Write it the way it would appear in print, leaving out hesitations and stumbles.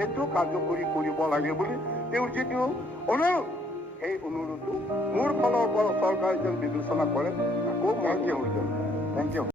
এইটো কাৰ্যকৰী কৰিব লাগে বুলি তেওঁৰ যিটো অনুৰোধ সেই অনুৰোধটো মোৰ ফালৰ পৰা চৰকাৰে যেন বিবেচনা কৰে আকৌ মই থেংক ইউ।